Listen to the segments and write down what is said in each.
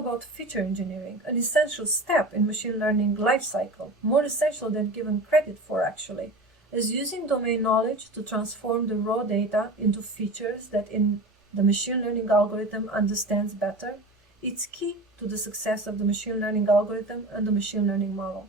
about feature engineering, an essential step in machine learning lifecycle, more essential than given credit for actually, is using domain knowledge to transform the raw data into features that in the machine learning algorithm understands better. It's key to the success of the machine learning algorithm and the machine learning model.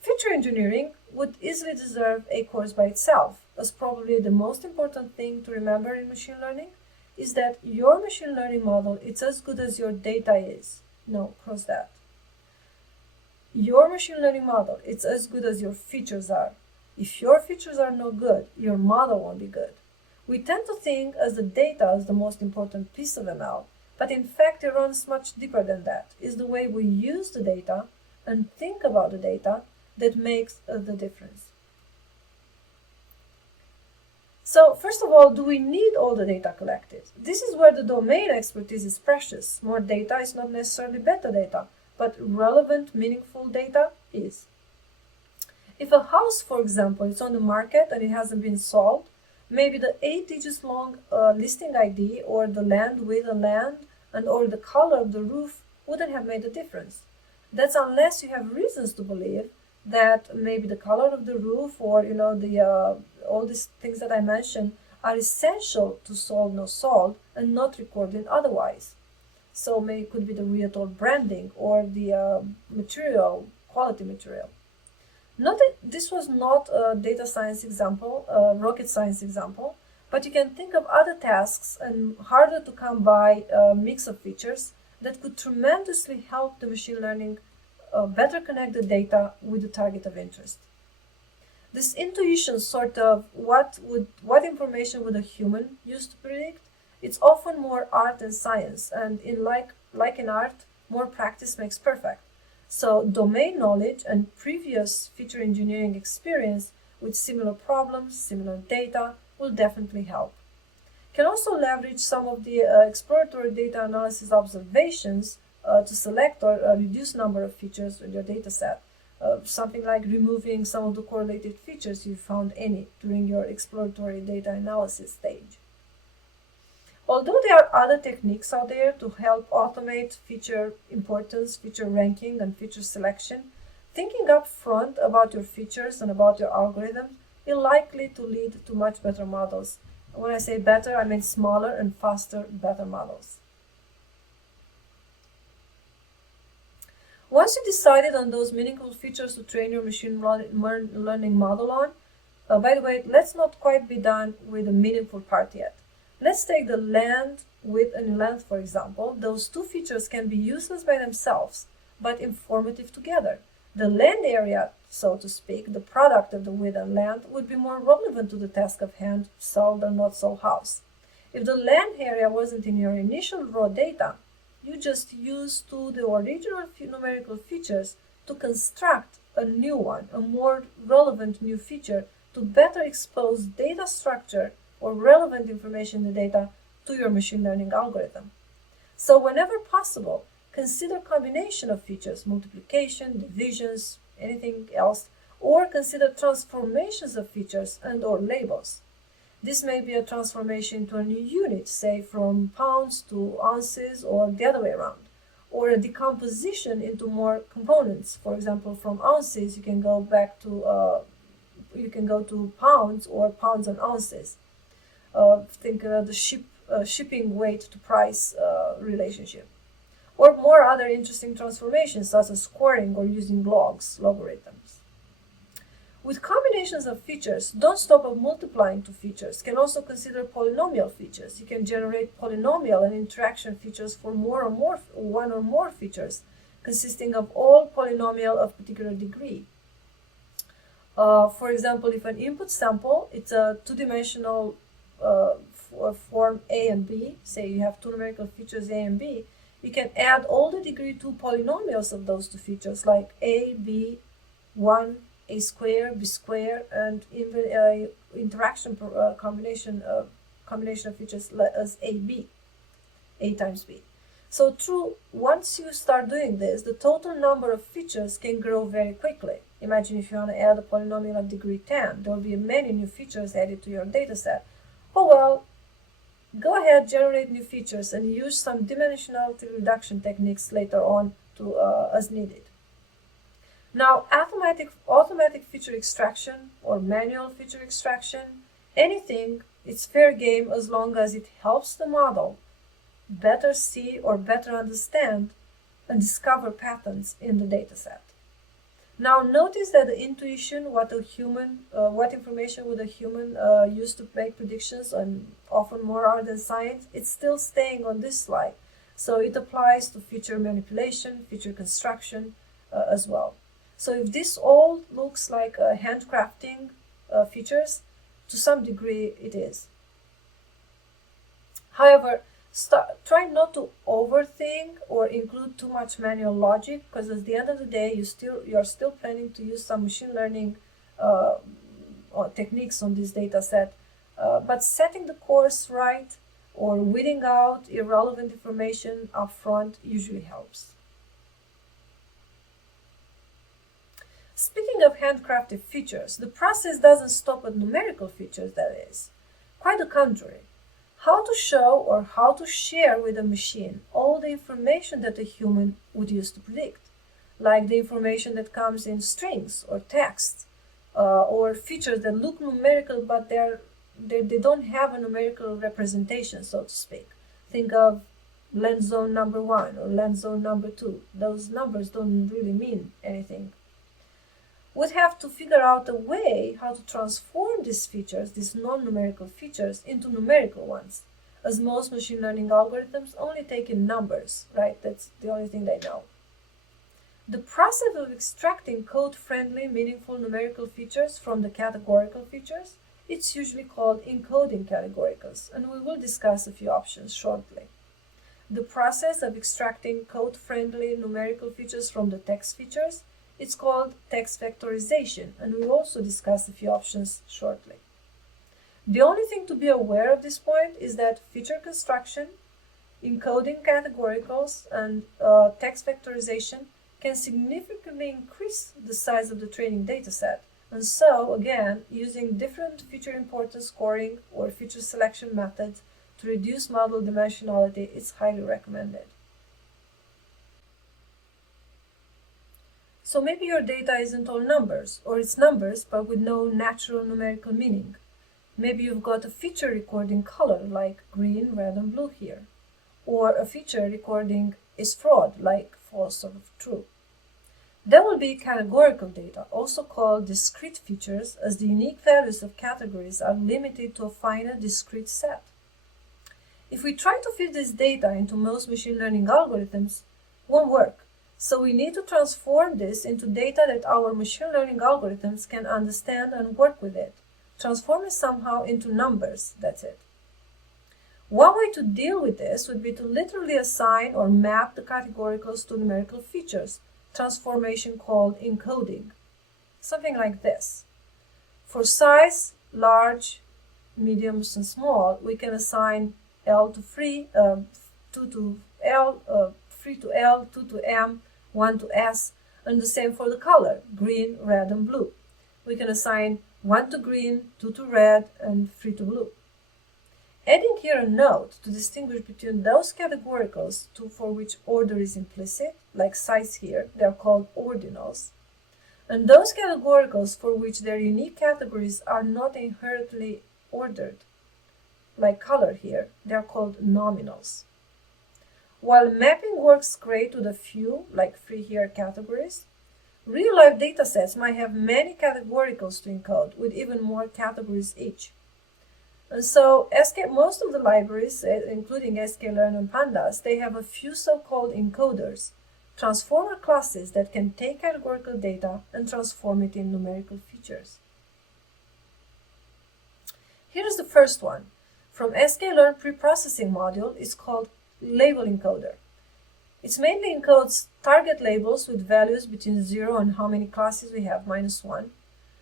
Feature engineering would easily deserve a course by itself, as probably the most important thing to remember in machine learning is that your machine learning model is as good as your data is. No, cross that. Your machine learning model is as good as your features are. If your features are no good, your model won't be good. We tend to think as the data is the most important piece of ML, but in fact it runs much deeper than that. It's the way we use the data and think about the data that makes the difference. So first of all, do we need all the data collected? This is where the domain expertise is precious. More data is not necessarily better data, but relevant, meaningful data is. If a house, for example, is on the market and it hasn't been sold, maybe the 8 digits long listing ID or the land width and land or the color of the roof wouldn't have made a difference. That's unless you have reasons to believe that maybe the color of the roof or all these things that I mentioned are essential to sold no sold and not recorded otherwise. So maybe it could be the realtor branding or the material, quality material. Note that this was not a data science example, a rocket science example, but you can think of other tasks and harder to come by mix of features that could tremendously help the machine learning better connect the data with the target of interest. This intuition sort of what information would a human use to predict, it's often more art than science, and like in art, more practice makes perfect. So domain knowledge and previous feature engineering experience with similar problems, similar data will definitely help. Can also leverage some of the exploratory data analysis observations to select or reduce number of features in your data set. Something like removing some of the correlated features if you found any during your exploratory data analysis stage. Although there are other techniques out there to help automate feature importance, feature ranking, and feature selection, thinking up front about your features and about your algorithm is likely to lead to much better models. When I say better, I mean smaller and faster, better models. Once you decided on those meaningful features to train your machine learning model on, by the way, let's not quite be done with the meaningful part yet. Let's take the land, width, and length, for example. Those two features can be useless by themselves, but informative together. The land area, so to speak, the product of the width and length, would be more relevant to the task of hand, sold or not sold house. If the land area wasn't in your initial raw data, you just used the original numerical features to construct a new one, a more relevant new feature to better expose data structure or relevant information in the data to your machine learning algorithm. So whenever possible, consider combination of features, multiplication, divisions, anything else, or consider transformations of features and or labels. This may be a transformation to a new unit, say from pounds to ounces or the other way around, or a decomposition into more components. For example, from ounces you can go back to pounds or pounds and ounces. Think the shipping weight to price relationship, or more other interesting transformations such as scoring or using logarithms. With combinations of features, don't stop at multiplying two features. You can also consider polynomial features. You can generate polynomial and interaction features for one or more features, consisting of all polynomial of particular degree. For example, if an input sample, it's a two-dimensional form A and B, say you have two numerical features A and B, you can add all the degree 2 polynomials of those two features, like A, B, 1, A square, B square, and even interaction combination of features as AB, A times B. So once you start doing this, the total number of features can grow very quickly. Imagine if you want to add a polynomial of degree 10, there will be many new features added to your data set. Oh well, go ahead, generate new features, and use some dimensionality reduction techniques later on to as needed. Now, automatic feature extraction or manual feature extraction, anything, it's fair game as long as it helps the model better see or better understand and discover patterns in the dataset. Now, notice that the intuition, what information would a human use to make predictions, and often more art than science, it's still staying on this slide. So it applies to feature manipulation, feature construction as well. So if this all looks like handcrafting features, to some degree it is. However, try not to overthink or include too much manual logic, because at the end of the day, you're still planning to use some machine learning techniques on this data set. But setting the course right or weeding out irrelevant information up front usually helps. Speaking of handcrafted features, the process doesn't stop at numerical features, that is. Quite the contrary. How to show or how to share with a machine all the information that a human would use to predict, like the information that comes in strings or text, or features that look numerical but they don't have a numerical representation, so to speak. Think of length zone number 1 or length zone number 2. Those numbers don't really mean anything. We'd have to figure out a way how to transform these features, these non-numerical features, into numerical ones, as most machine learning algorithms only take in numbers, right? That's the only thing they know. The process of extracting code-friendly, meaningful numerical features from the categorical features, it's usually called encoding categoricals, and we will discuss a few options shortly. The process of extracting code-friendly numerical features from the text features, it's called text vectorization, and we'll also discuss a few options shortly. The only thing to be aware of this point is that feature construction, encoding categoricals, and text vectorization can significantly increase the size of the training dataset. And so, again, using different feature importance scoring or feature selection methods to reduce model dimensionality is highly recommended. So maybe your data isn't all numbers, or it's numbers but with no natural numerical meaning. Maybe you've got a feature recording color like green, red, and blue here. Or a feature recording is fraud like false or true. There will be categorical data, also called discrete features, as the unique values of categories are limited to a finite discrete set. If we try to fit this data into most machine learning algorithms, it won't work. So we need to transform this into data that our machine learning algorithms can understand and work with it. Transform it somehow into numbers, that's it. One way to deal with this would be to literally assign or map the categoricals to numerical features, transformation called encoding. Something like this. For size, large, mediums, and small, we can assign L to free, 2 to L, 3 to L, 2 to M, 1 to S, and the same for the color, green, red, and blue. We can assign 1 to green, 2 to red, and 3 to blue. Adding here a note to distinguish between those categoricals for which order is implicit, like size here, they are called ordinals, and those categoricals for which their unique categories are not inherently ordered, like color here, they are called nominals. While mapping works great with a few, like 3 here, categories, real-life datasets might have many categoricals to encode, with even more categories each. And so most of the libraries, including sklearn and pandas, they have a few so-called encoders, transformer classes that can take categorical data and transform it in numerical features. Here is the first one. From sklearn preprocessing module, it's called label encoder. It mainly encodes target labels with values between 0 and how many classes we have, -1.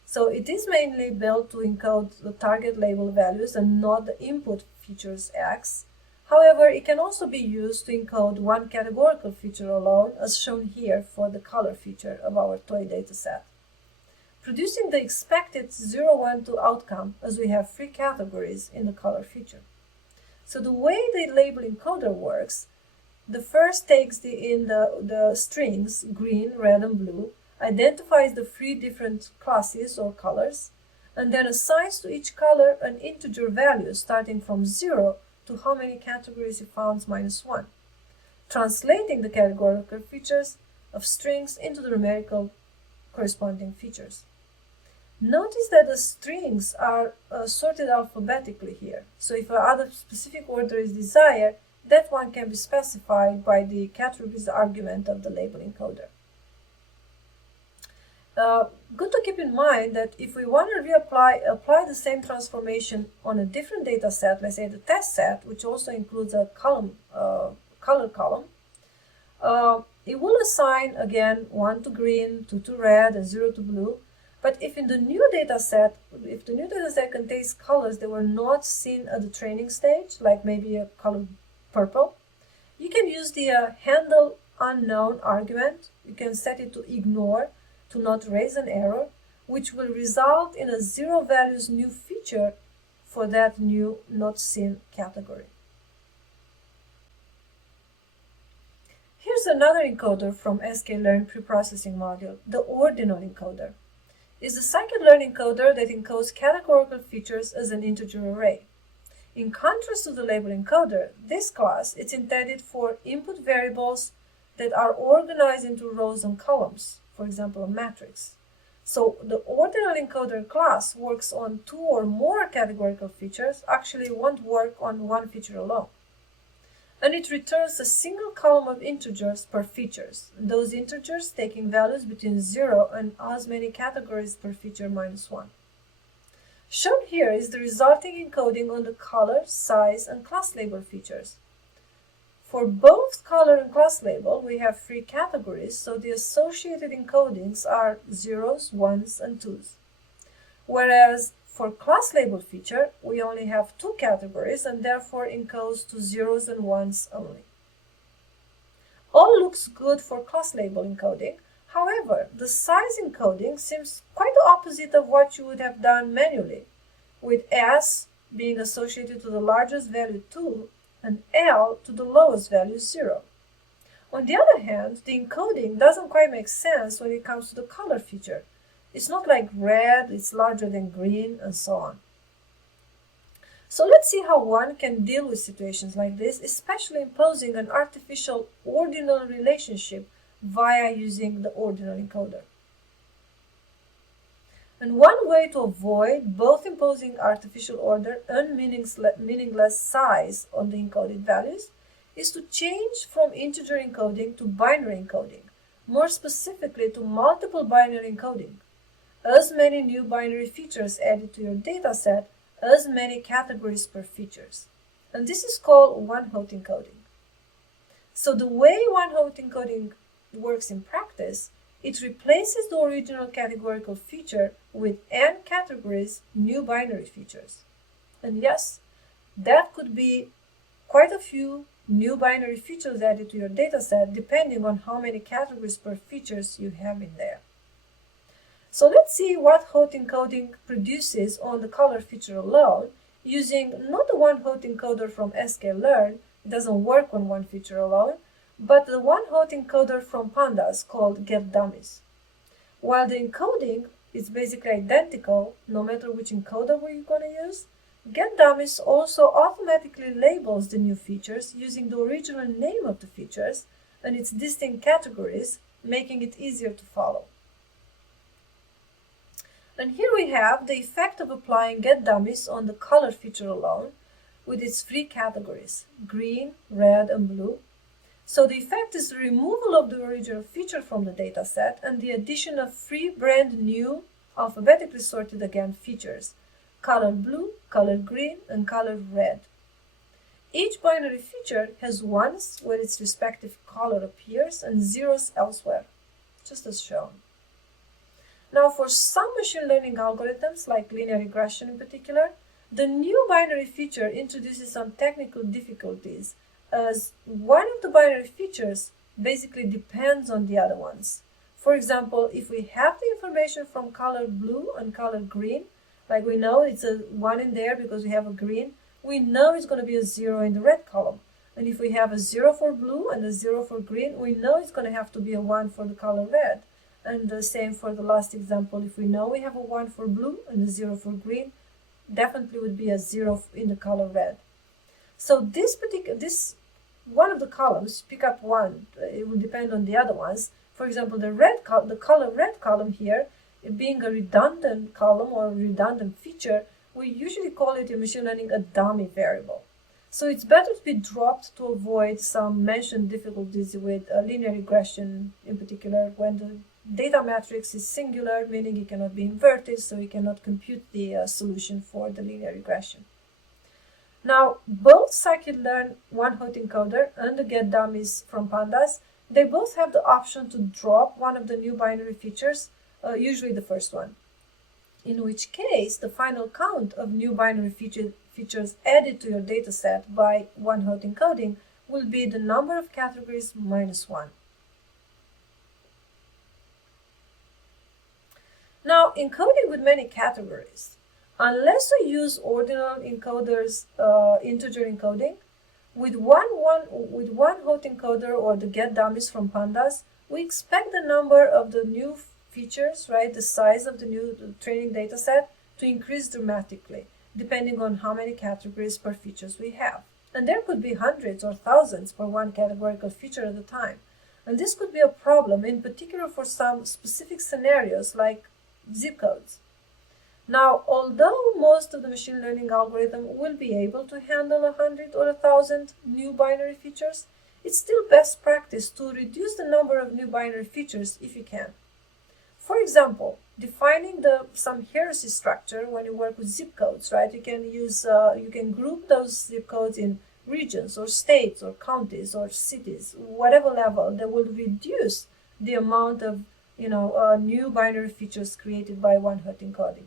So it is mainly built to encode the target label values and not the input features X. However, it can also be used to encode one categorical feature alone, as shown here for the color feature of our toy dataset, producing the expected 0, 1, 2 outcome, as we have 3 categories in the color feature. So the way the label encoder works, the first takes the strings, green, red, and blue, identifies the 3 different classes or colors, and then assigns to each color an integer value starting from 0 to how many categories it found minus 1, translating the categorical features of strings into the numerical corresponding features. Notice that the strings are sorted alphabetically here, so if another specific order is desired, that one can be specified by the categories argument of the label encoder. Good to keep in mind that if we want to apply the same transformation on a different data set, let's say the test set, which also includes a color column, it will assign again 1 to green, 2 to red, and 0 to blue. But if in the new data set, if the new data set contains colors that were not seen at the training stage, like maybe a color purple, you can use the handle unknown argument. You can set it to ignore, to not raise an error, which will result in a 0 values new feature for that new not seen category. Here's another encoder from sklearn preprocessing module, the Ordinal encoder. It's the scikit-learn encoder that encodes categorical features as an integer array. In contrast to the label encoder, this class is intended for input variables that are organized into rows and columns, for example, a matrix. So the Ordinal encoder class works on 2 or more categorical features, actually won't work on one feature alone. And it returns a single column of integers per features, those integers taking values between 0 and as many categories per feature minus 1. Shown here is the resulting encoding on the color, size, and class label features. For both color and class label, we have 3 categories, so the associated encodings are 0s, 1s, and 2s. Whereas for class label feature, we only have 2 categories and therefore encodes to 0s and 1s only. All looks good for class label encoding. However, the size encoding seems quite the opposite of what you would have done manually, with S being associated to the largest value 2 and L to the lowest value 0. On the other hand, the encoding doesn't quite make sense when it comes to the color feature. It's not like red, it's larger than green, and so on. So let's see how one can deal with situations like this, especially imposing an artificial ordinal relationship via using the Ordinal encoder. And one way to avoid both imposing artificial order and meaningless size on the encoded values is to change from integer encoding to binary encoding, more specifically to multiple binary encoding. As many new binary features added to your dataset, as many categories per features. And this is called one-hot encoding. So the way one-hot encoding works in practice, it replaces the original categorical feature with n categories new binary features. And yes, that could be quite a few new binary features added to your dataset depending on how many categories per features you have in there. So let's see what hot encoding produces on the color feature alone using not the one-hot encoder from sklearn, it doesn't work on one feature alone, but the one-hot encoder from pandas called getdummies. While the encoding is basically identical, no matter which encoder we're going to use, getdummies also automatically labels the new features using the original name of the features and its distinct categories, making it easier to follow. And here we have the effect of applying getdummies on the color feature alone with its 3 categories, green, red, and blue. So the effect is the removal of the original feature from the dataset and the addition of 3 brand new, alphabetically sorted again features, color blue, color green, and color red. Each binary feature has 1s where its respective color appears and 0s elsewhere, just as shown. Now, for some machine learning algorithms, like linear regression in particular, the new binary feature introduces some technical difficulties, as one of the binary features basically depends on the other ones. For example, if we have the information from color blue and color green, like we know it's a 1 in there because we have a green, we know it's going to be a 0 in the red column. And if we have a 0 for blue and a 0 for green, we know it's going to have to be a 1 for the color red. And the same for the last example. If we know we have a 1 for blue and a 0 for green, definitely would be a 0 in the color red. So this one of the columns, pick up one, it will depend on the other ones. For example, the color red column here, being a redundant column or a redundant feature, we usually call it in machine learning a dummy variable. So it's better to be dropped to avoid some mentioned difficulties with linear regression, in particular when the data matrix is singular, meaning it cannot be inverted, so you cannot compute the solution for the linear regression. Now, both scikit-learn one-hot encoder and the getdummies from pandas, they both have the option to drop one of the new binary features, usually the first one. In which case, the final count of new binary features added to your dataset by one-hot encoding will be the number of categories minus 1. Now, encoding with many categories. Unless we use ordinal encoders, integer encoding, with one hot encoder or the getdummies from pandas, we expect the number of the new features, right, the size of the new training data set to increase dramatically, depending on how many categories per features we have. And there could be hundreds or thousands per one categorical feature at a time. And this could be a problem, in particular for some specific scenarios like zip codes. Now, although most of the machine learning algorithm will be able to handle 100 or 1,000 new binary features, it's still best practice to reduce the number of new binary features if you can. For example, defining some hierarchy structure when you work with zip codes, right? You can group those zip codes in regions or states or counties or cities, whatever level, that will reduce the amount of new binary features created by one-hot encoding.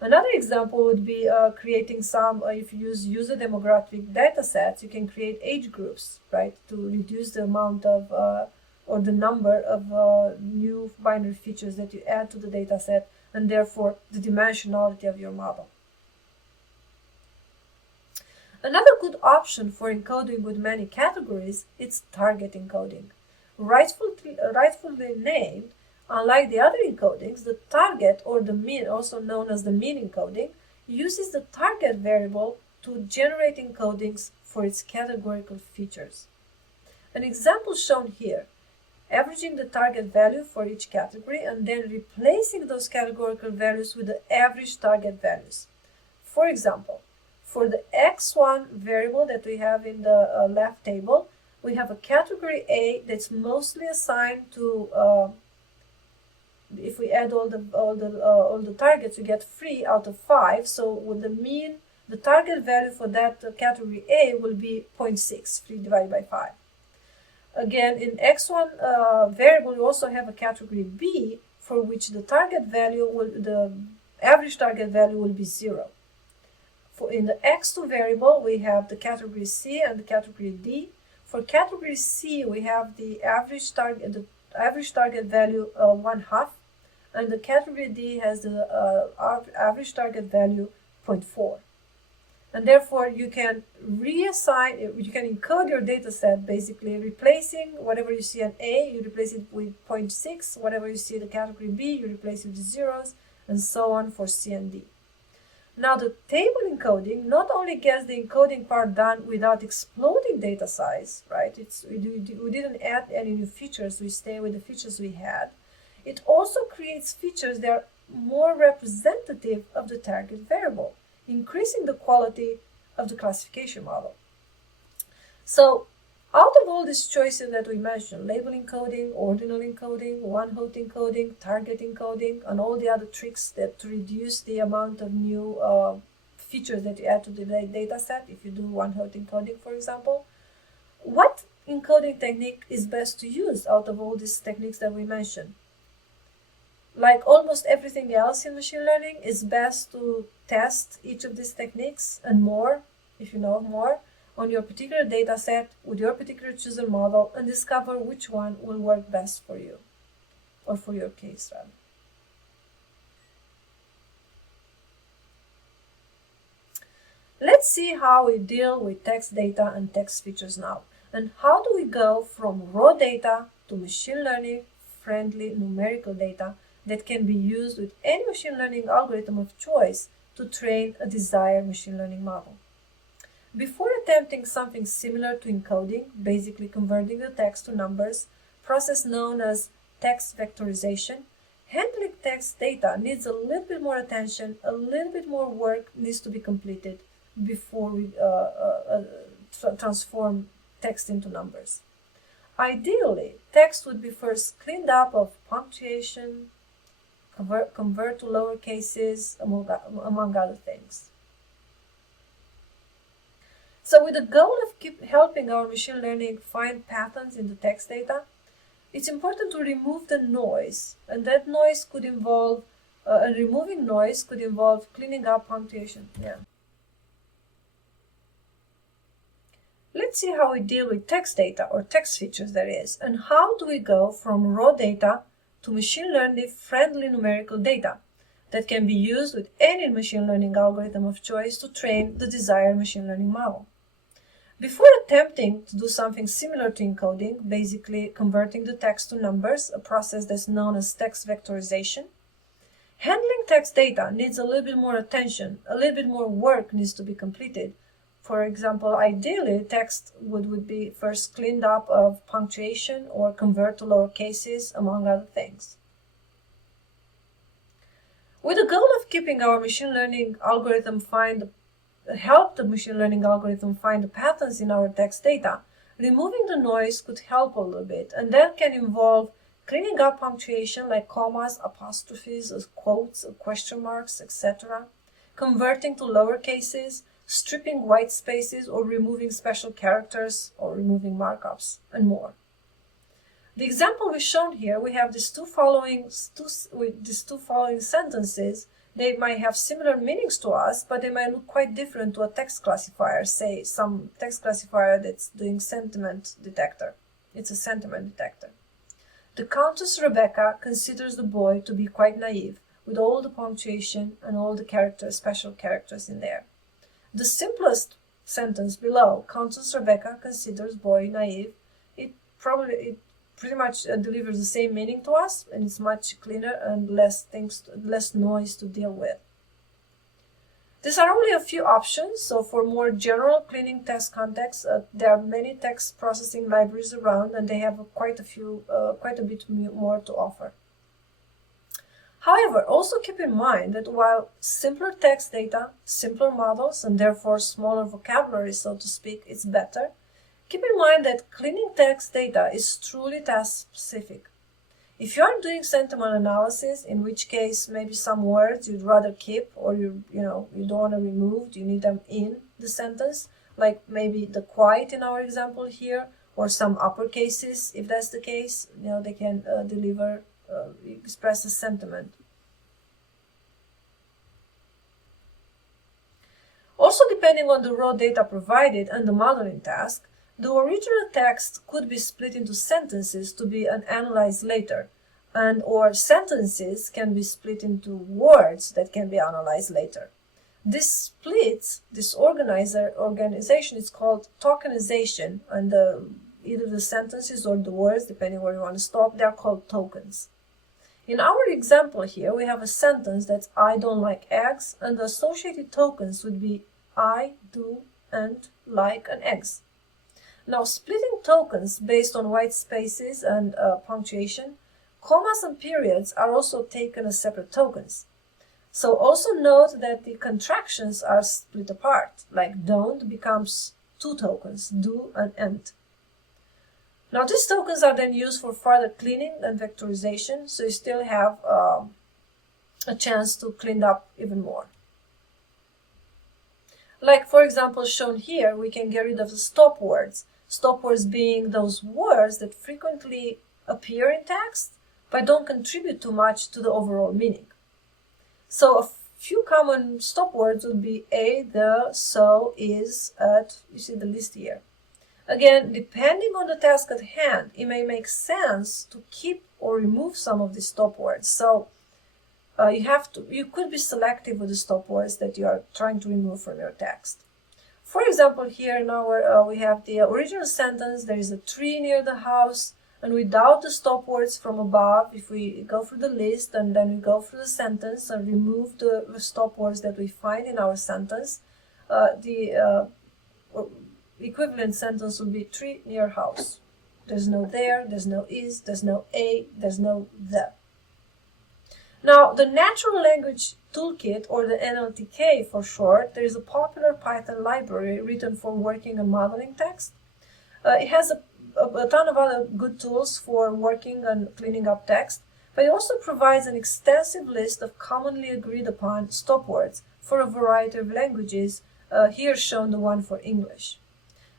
Another example would be creating some, if you use user demographic data sets, you can create age groups, right, to reduce the amount of or the number of new binary features that you add to the data set, and therefore the dimensionality of your model. Another good option for encoding with many categories is target encoding. Rightfully named, unlike the other encodings, the target, or the mean, also known as the mean encoding, uses the target variable to generate encodings for its categorical features. An example shown here, averaging the target value for each category and then replacing those categorical values with the average target values. For example, for the x1 variable that we have in the left table, we have a category A that's mostly assigned to if we add all the targets, we get 3 out of 5. So with the target value for that category A will be 0.6, 3 divided by 5. Again, in x1 variable, we also have a category B for which the average target value will be 0. In the x2 variable, we have the category C and the category D. For category C, we have the average target value 1/2, and the category D has the average target value 0.4. And therefore, you can encode your data set, basically replacing whatever you see in A, you replace it with 0.6, whatever you see in the category B, you replace it with zeros, and so on for C and D. Now, the table encoding not only gets the encoding part done without exploding data size, right? We didn't add any new features, we stay with the features we had. It also creates features that are more representative of the target variable, increasing the quality of the classification model. So, out of all these choices that we mentioned, label encoding, ordinal encoding, one-hot encoding, target encoding, and all the other tricks that to reduce the amount of new features that you add to the data set, if you do one-hot encoding, for example, what encoding technique is best to use out of all these techniques that we mentioned? Like almost everything else in machine learning, it's best to test each of these techniques and more, if you know more, on your particular data set with your particular chooser model and discover which one will work best for you, or for your case rather. Let's see how we deal with text data and text features now, and how do we go from raw data to machine learning friendly numerical data that can be used with any machine learning algorithm of choice to train a desired machine learning model. Before attempting something similar to encoding, basically converting the text to numbers, process known as text vectorization, handling text data needs a little bit more attention, a little bit more work needs to be completed before we transform text into numbers. Ideally, text would be first cleaned up of punctuation, convert to lower cases, among other things. So with the goal of helping our machine learning find patterns in the text data, it's important to remove the noise, and that noise could involve, removing noise could involve cleaning up punctuation. Let's see how we deal with text data, or text features that is, and how do we go from raw data to machine learning friendly numerical data that can be used with any machine learning algorithm of choice to train the desired machine learning model. Before attempting to do something similar to encoding, basically converting the text to numbers, a process that's known as text vectorization, handling text data needs a little bit more attention, a little bit more work needs to be completed. For example, ideally, text would be first cleaned up of punctuation or convert to lower cases, among other things. With the goal of keeping our machine learning algorithm help the machine learning algorithm find the patterns in our text data, removing the noise could help a little bit, and that can involve cleaning up punctuation like commas, apostrophes, quotes, question marks, etc., converting to lower cases, stripping white spaces or removing special characters or removing markups, and more. The example we've shown here, we have these two following sentences. They might have similar meanings to us, but they might look quite different to a text classifier, say some text classifier that's doing sentiment detector. It's a sentiment detector. The Countess Rebecca considers the boy to be quite naive, with all the punctuation and all the special characters in there. The simplest sentence below, Countess Rebecca considers boy naive, it pretty much delivers the same meaning to us, and it's much cleaner and less noise to deal with. These are only a few options, so for more general cleaning text context, there are many text processing libraries around, and they have quite a bit more to offer. However, also keep in mind that while simpler text data, simpler models, and therefore smaller vocabulary, so to speak, is better, keep in mind that cleaning text data is truly task-specific. If you are doing sentiment analysis, in which case maybe some words you'd rather keep or you don't want to remove, you need them in the sentence, like maybe the quiet in our example here, or some uppercases, if that's the case, they can express a sentiment. Also, depending on the raw data provided and the modeling task, the original text could be split into sentences to be analyzed later, or sentences can be split into words that can be analyzed later. This split, this organization is called tokenization, and either the sentences or the words, depending where you want to stop, they're called tokens. In our example here, we have a sentence that's I don't like eggs, and the associated tokens would be I, do, and like, and eggs. Now, splitting tokens based on white spaces and punctuation, commas and periods are also taken as separate tokens. So also note that the contractions are split apart, like don't becomes two tokens, do and end. Now, these tokens are then used for further cleaning and vectorization, so you still have a chance to clean up even more. Like, for example, shown here, we can get rid of the stop words. Stop words being those words that frequently appear in text, but don't contribute too much to the overall meaning. So a few common stop words would be a, the, so, is, at, you see the list here. Again, depending on the task at hand, it may make sense to keep or remove some of these stop words. So you could be selective with the stop words that you are trying to remove from your text. For example, here in our we have the original sentence, there is a tree near the house, and without the stop words from above, if we go through the list and then we go through the sentence and remove the stop words that we find in our sentence, the equivalent sentence would be tree near house. There's no there, there's no is, there's no a, there's no the. Now, the Natural Language Toolkit, or the NLTK for short, there is a popular Python library written for working and modeling text. It has a ton of other good tools for working and cleaning up text, but it also provides an extensive list of commonly agreed upon stop words for a variety of languages, here shown the one for English.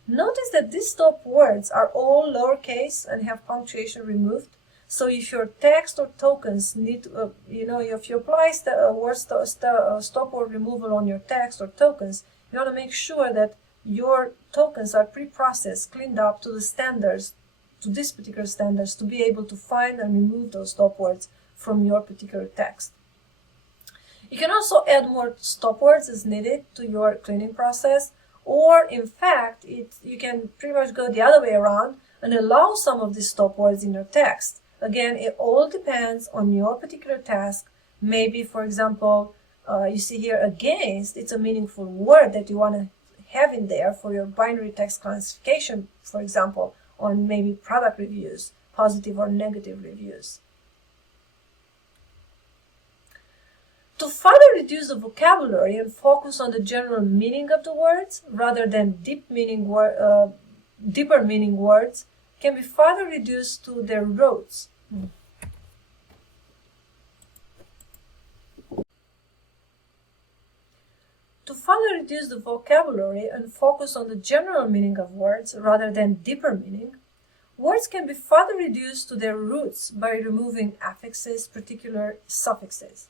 Notice that these stop words are all lowercase and have punctuation removed. So if your text or tokens need, if you apply stop word removal on your text or tokens, you want to make sure that your tokens are pre-processed, cleaned up to the standards, to these particular standards, to be able to find and remove those stop words from your particular text. You can also add more stop words as needed to your cleaning process, or in fact, you can pretty much go the other way around and allow some of these stop words in your text. Again, it all depends on your particular task. Maybe, for example, you see here against, it's a meaningful word that you want to have in there for your binary text classification, for example, on maybe product reviews, positive or negative reviews. To further reduce the vocabulary and focus on the general meaning of the words rather than deeper meaning words can be further reduced to their roots. To further reduce the vocabulary and focus on the general meaning of words rather than deeper meaning, words can be further reduced to their roots by removing affixes, particular suffixes.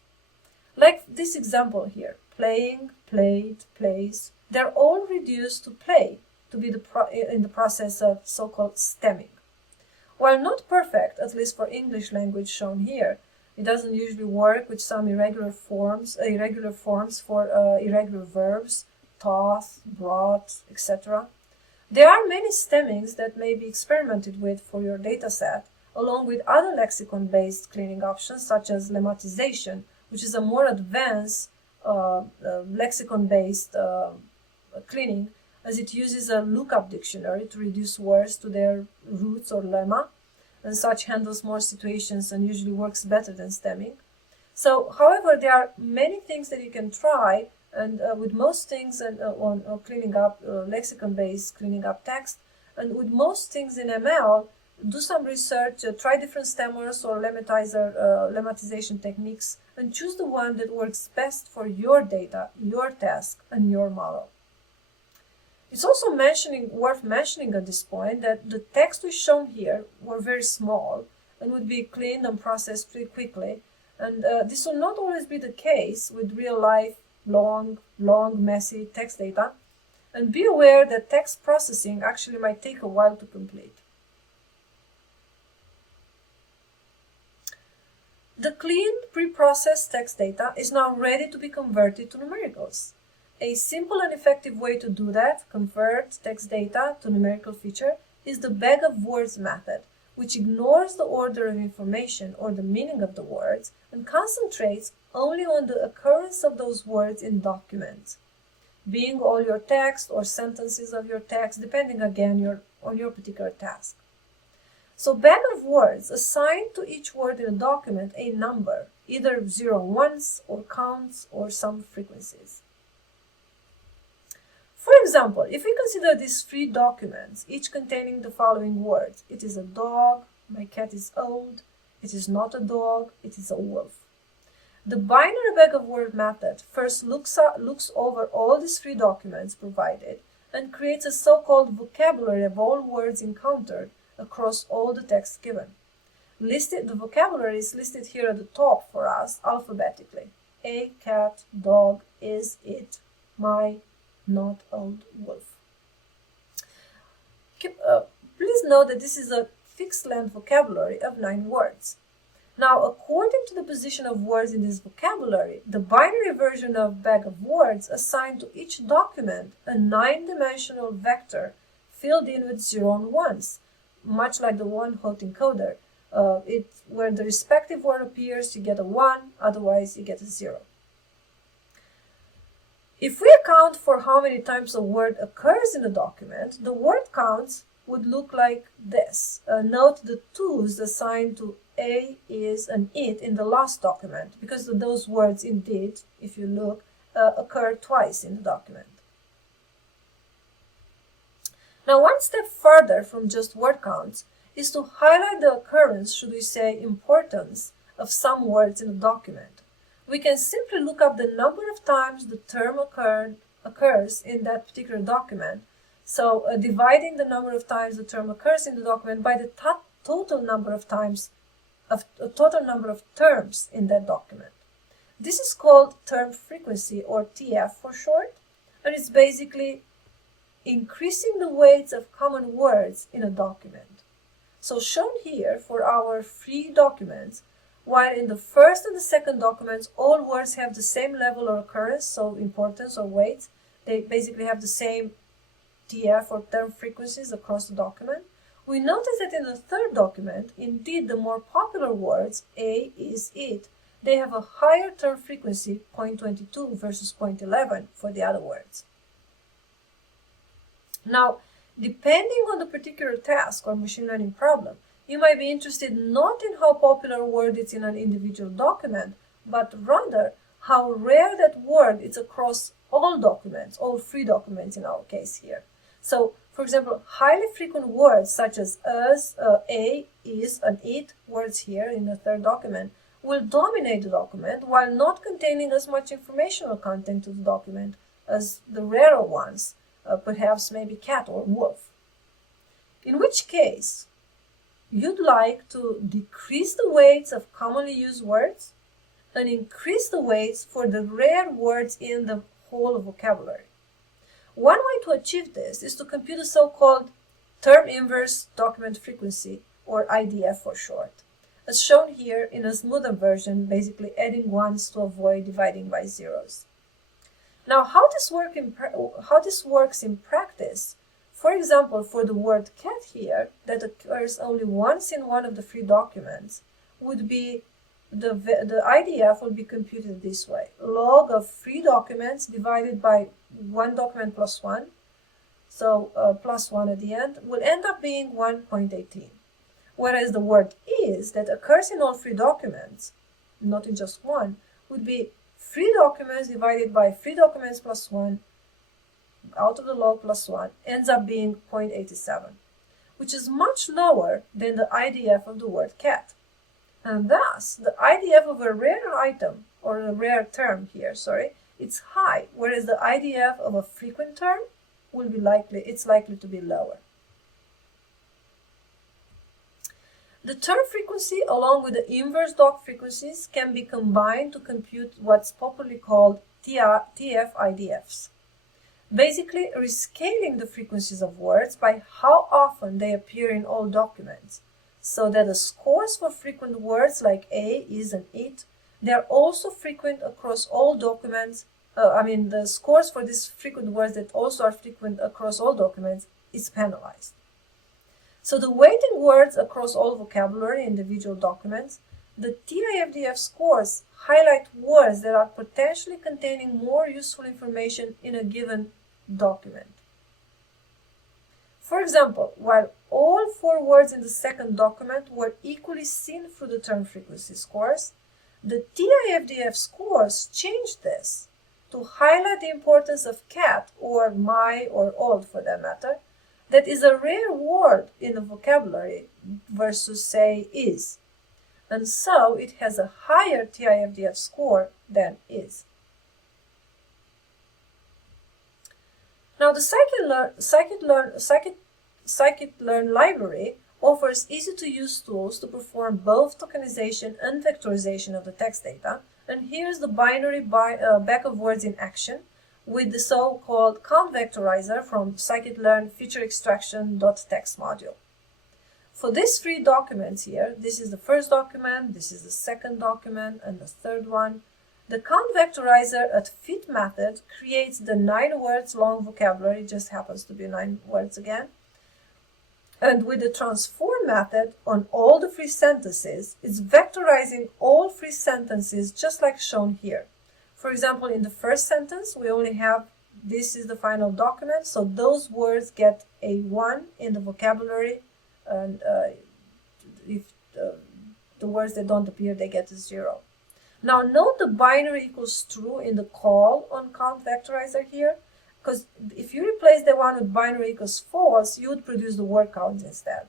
Like this example here, playing, played, plays, they're all reduced to play, to be in the process of so-called stemming. While not perfect, at least for English language shown here, it doesn't usually work with some irregular forms for irregular verbs, thought, brought, etc. There are many stemmings that may be experimented with for your dataset, along with other lexicon-based cleaning options such as lemmatization, which is a more advanced lexicon-based cleaning, as it uses a lookup dictionary to reduce words to their roots or lemma, and such handles more situations and usually works better than stemming. So, however, there are many things that you can try, and with most things on cleaning up, lexicon-based cleaning up text, and with most things in ML, do some research, try different stemmers or lemmatization techniques, and choose the one that works best for your data, your task, and your model. It's also worth mentioning at this point that the text we shown here were very small and would be cleaned and processed pretty quickly, and this will not always be the case with real-life, long, messy text data, and be aware that text processing actually might take a while to complete. The cleaned, pre-processed text data is now ready to be converted to numericals. A simple and effective way to do that, convert text data to numerical feature, is the bag of words method, which ignores the order of information or the meaning of the words and concentrates only on the occurrence of those words in documents, being all your text or sentences of your text, depending again on your particular task. So bag of words assign to each word in a document a number, either 0 and ones or counts or some frequencies. For example, if we consider these 3 documents, each containing the following words: it is a dog, my cat is old, it is not a dog, it is a wolf. The binary bag of word method first looks over all these 3 documents provided and creates a so-called vocabulary of all words encountered across all the text given. The vocabulary is listed here at the top for us alphabetically: a, cat, dog, is, it, my, not old, wolf. Please note that this is a fixed length vocabulary of 9 words. Now, according to the position of words in this vocabulary, the binary version of bag of words assigned to each document a 9-dimensional vector filled in with 0 and 1s, much like the one Hot Encoder. Where the respective word appears, you get a 1, otherwise you get a 0. If we account for how many times a word occurs in a document, the word counts would look like this. Note the 2's assigned to a, is, and it in the last document, because those words indeed, if you look, occur twice in the document. Now, one step further from just word counts is to highlight the occurrence, should we say importance, of some words in a document. We can simply look up the number of times the term occurs in that particular document. So dividing the number of times the term occurs in the document by the total number of terms in that document. This is called term frequency, or TF for short, and it's basically increasing the weights of common words in a document. So shown here for our free documents, while in the first and the second documents all words have the same level or occurrence, so importance or weight, they basically have the same TF or term frequencies across the document. We notice that in the third document, indeed the more popular words, a, is, it, they have a higher term frequency, 0.22 versus 0.11 for the other words. Now, depending on the particular task or machine learning problem, you might be interested not in how popular a word is in an individual document, but rather how rare that word is across all documents, all free documents in our case here. So, for example, highly frequent words such as us, a, is, and it, words here in the third document, will dominate the document while not containing as much informational content to the document as the rarer ones, perhaps maybe cat or wolf. In which case, you'd like to decrease the weights of commonly used words and increase the weights for the rare words in the whole vocabulary. One way to achieve this is to compute the so-called term inverse document frequency, or IDF for short, as shown here in a smoother version, basically adding ones to avoid dividing by zeros. Now, how this works in practice, for example, for the word cat here, that occurs only once in one of the free documents, would be the IDF will be computed this way. Log of free documents divided by one document plus one, so plus one at the end, will end up being 1.18. Whereas the word is, that occurs in all free documents, not in just one, would be free documents divided by free documents plus one, out of the log plus one, ends up being 0.87, which is much lower than the IDF of the word cat. And thus, the IDF of a rare item, or a rare term here, it's high, whereas the IDF of a frequent term will be likely to be lower. The term frequency, along with the inverse doc frequencies, can be combined to compute what's popularly called TF-IDFs. Basically, rescaling the frequencies of words by how often they appear in all documents, so that the scores for frequent words like a, is, and it, they are also frequent across all documents. The scores for these frequent words that also are frequent across all documents is penalized. So the weighting words across all vocabulary in individual documents, the TIFDF scores highlight words that are potentially containing more useful information in a given document. For example, while all 4 words in the second document were equally seen through the term frequency scores, the TIFDF scores changed this to highlight the importance of cat, or my, or old for that matter, that is a rare word in the vocabulary versus, say, is. And so it has a higher TIFDF score than is. Now, the scikit-learn library offers easy-to-use tools to perform both tokenization and vectorization of the text data. And here's the binary bag of words in action with the so-called count vectorizer from scikit-learn feature extraction.txt module. For these three documents here, this is the first document, this is the second document, and the third one, the count vectorizer at fit method creates the 9 words long vocabulary, it just happens to be 9 words again. And with the transform method on all the free sentences, it's vectorizing all free sentences just like shown here. For example, in the first sentence, we only have this is the final document, so those words get a 1 in the vocabulary, and if the words that don't appear, they get a 0. Now note the binary equals true in the call on count vectorizer here, because if you replace the one with binary equals false, you would produce the word count instead.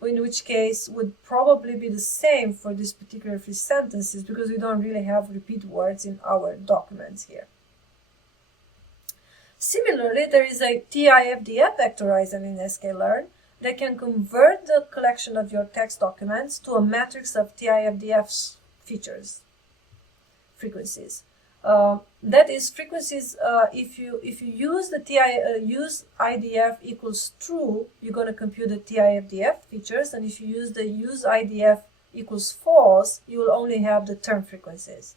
In which case would probably be the same for these particular free sentences, because we don't really have repeat words in our documents here. Similarly, there is a TIFDF vectorizer in sklearn that can convert the collection of your text documents to a matrix of TIFDF's features, frequencies. That is frequencies. If you use the use IDF equals true, you're going to compute the TIFDF features, and if you use the use IDF equals false, you will only have the term frequencies.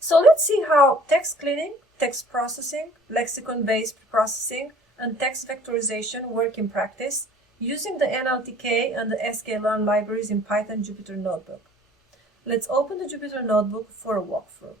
So let's see how text cleaning, text processing, lexicon-based preprocessing, and text vectorization work in practice using the NLTK and the sklearn libraries in Python Jupyter Notebook. Let's open the Jupyter Notebook for a walkthrough.